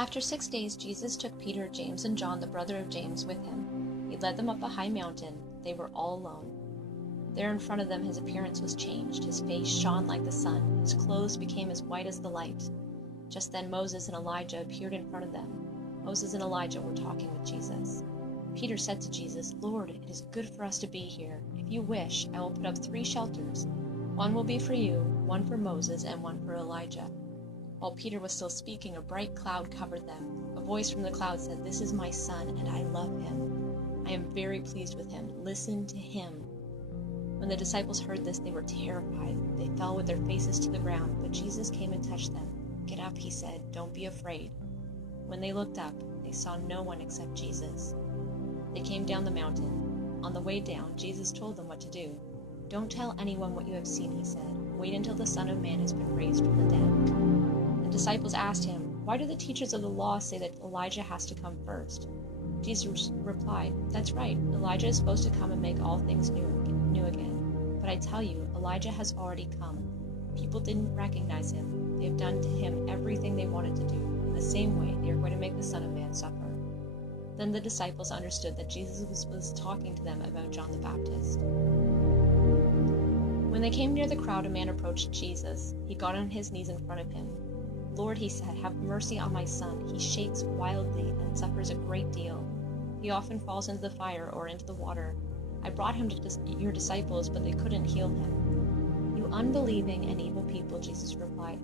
After 6 days, Jesus took Peter, James, and John, the brother of James, with him. He led them up a high mountain. They were all alone. There in front of them his appearance was changed. His face shone like the sun. His clothes became as white as the light. Just then Moses and Elijah appeared in front of them. Moses and Elijah were talking with Jesus. Peter said to Jesus, "Lord, it is good for us to be here. If you wish, I will put up 3 shelters. One will be for you, one for Moses, and one for Elijah." While Peter was still speaking, a bright cloud covered them. A voice from the cloud said, "This is my son, and I love him. I am very pleased with him. Listen to him." When the disciples heard this, they were terrified. They fell with their faces to the ground, but Jesus came and touched them. "Get up," he said. "Don't be afraid." When they looked up, they saw no one except Jesus. They came down the mountain. On the way down, Jesus told them what to do. "Don't tell anyone what you have seen," he said. "Wait until the Son of Man has been raised from the dead." The disciples asked him, "Why do the teachers of the law say that Elijah has to come first?" Jesus replied, "That's right. Elijah is supposed to come and make all things new again. But I tell you, Elijah has already come. People didn't recognize him. They have done to him everything they wanted to do. In the same way, they are going to make the Son of Man suffer." Then the disciples understood that Jesus was talking to them about John the Baptist. When they came near the crowd, a man approached Jesus. He got on his knees in front of him. "Lord," he said, "have mercy on my son. He shakes wildly and suffers a great deal. He often falls into the fire or into the water. I brought him to your disciples, but they couldn't heal him." "You unbelieving and evil people," Jesus replied.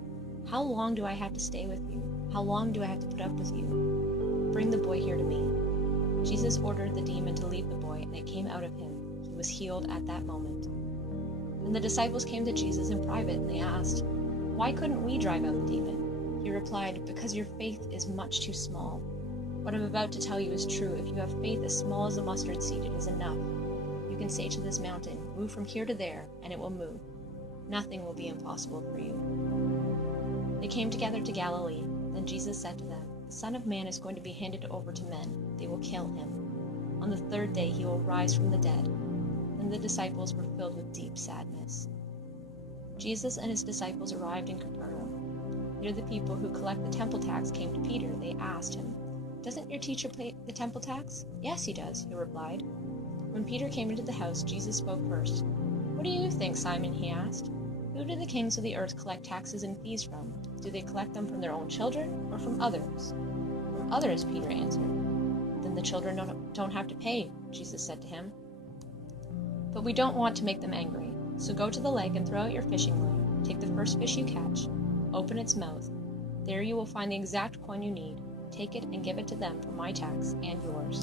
"How long do I have to stay with you? How long do I have to put up with you? Bring the boy here to me." Jesus ordered the demon to leave the boy, and it came out of him. He was healed at that moment. Then the disciples came to Jesus in private, and they asked, "Why couldn't we drive out the demon?" He replied, "Because your faith is much too small. What I'm about to tell you is true. If you have faith as small as a mustard seed, it is enough. You can say to this mountain, 'Move from here to there,' and it will move. Nothing will be impossible for you." They came together to Galilee. Then Jesus said to them, "The Son of Man is going to be handed over to men. They will kill him. On the 3rd day he will rise from the dead." Then the disciples were filled with deep sadness. Jesus and his disciples arrived in Capernaum. Near the people who collect the temple tax came to Peter. They asked him, "Doesn't your teacher pay the temple tax?" "Yes, he does," he replied. When Peter came into the house, Jesus spoke first. "What do you think, Simon?" he asked. "Who do the kings of the earth collect taxes and fees from? Do they collect them from their own children or from others?" "From others," Peter answered. "Then the children don't have to pay," Jesus said to him. "But we don't want to make them angry. So go to the lake and throw out your fishing line. Take the first fish you catch. Open its mouth. There you will find the exact coin you need. Take it and give it to them for my tax and yours."